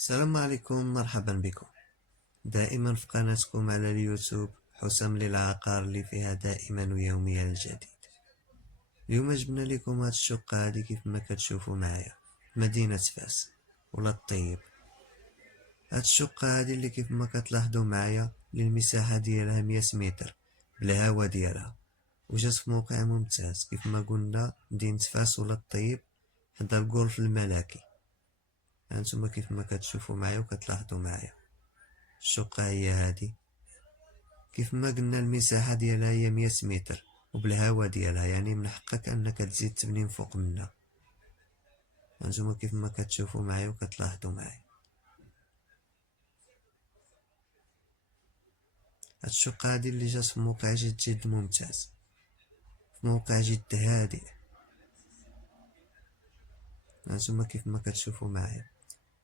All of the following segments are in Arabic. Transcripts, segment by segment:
السلام عليكم، مرحبا بكم دائما في قناتكم على اليوتيوب حسام للعقار اللي فيها دائما ويوميا الجديد. اليوم جبنا لكم هاد الشقة هادي كيف ما كتشوفوا معايا مدينة فاس ولا الطيب. هاد الشقة هادي اللي كيف ما كتلاحظوا معايا المساحة ديالها 100 متر بالهوا ديالها، وجات في موقع ممتاز كيف ما قلنا مدينة فاس ولا الطيب حدا الغولف الملكي. هانتوما كيف ما كتشوفوا معايا وكتلاحظوا معايا الشقة هي هادي. كيف ما قلنا المساحة ديالها هي 100 متر وبالهوا ديالها، يعني من حقك انك تزيد تبني فوق منها. هانتوما كيف ما كتشوفوا معايا وكتلاحظوا معايا هاد الشقة هادي اللي جات في موقع جد ممتاز، في موقع جد هادئ. هانتوما كيف ما كتشوفوا معايا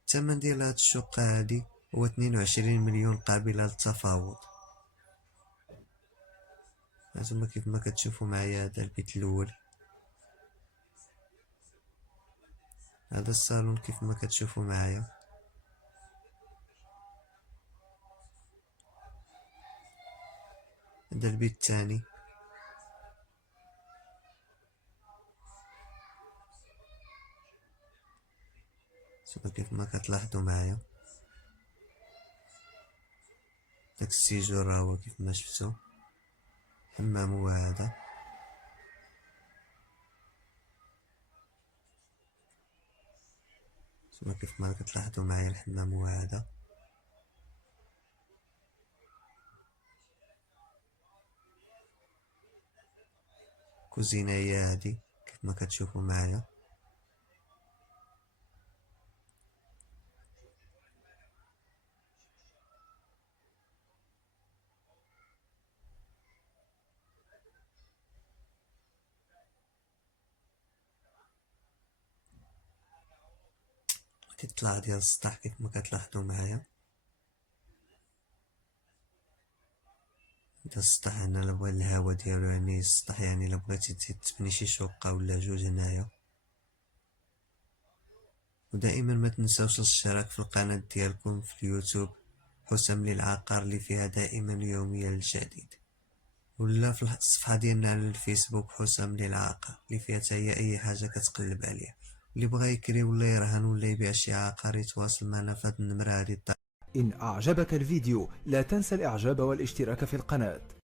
الثمن ديال هاد الشقة هادي هو 22 مليون قابلة للتفاوض. هانتوما كيف ما كتشوفوا معايا هذا البيت الاول، هذا الصالون كيف ما كتشوفوا معايا، هذا البيت الثاني، ثم كيف ما كتلاحظوا معايا داك السيجور راه هو كيف ما شفتو حمام هو هذا. ثم كيف ما كتلاحظوا معايا الحمام هو هذا. كوزينة هي هادي كيف ما كتشوفوا معايا. هادي الطلعة ديال السطح كيف ما كتلاحظوا معايا. هدا السطح هنا الا بغا الهوا ديالو، يعني السطح يعني الا بغيتي تزيد تبني شي شقة ولا جوج هنايا. ودائما ما تنساوش الاشتراك في القناة ديالكم في اليوتيوب حسام للعقار اللي فيها دائما يوميا الجديد، ولا في الصفحة ديالنا على الفيسبوك حسام للعقار اللي فيها حتى هي اي حاجة كتقلب عليها. اللي بغا يكري ولا يرهن ولا يبيع شي عقار يتواصل معنا في هاد النمرة هادي. إن أعجبك الفيديو لا تنسى الإعجاب والاشتراك في القناة.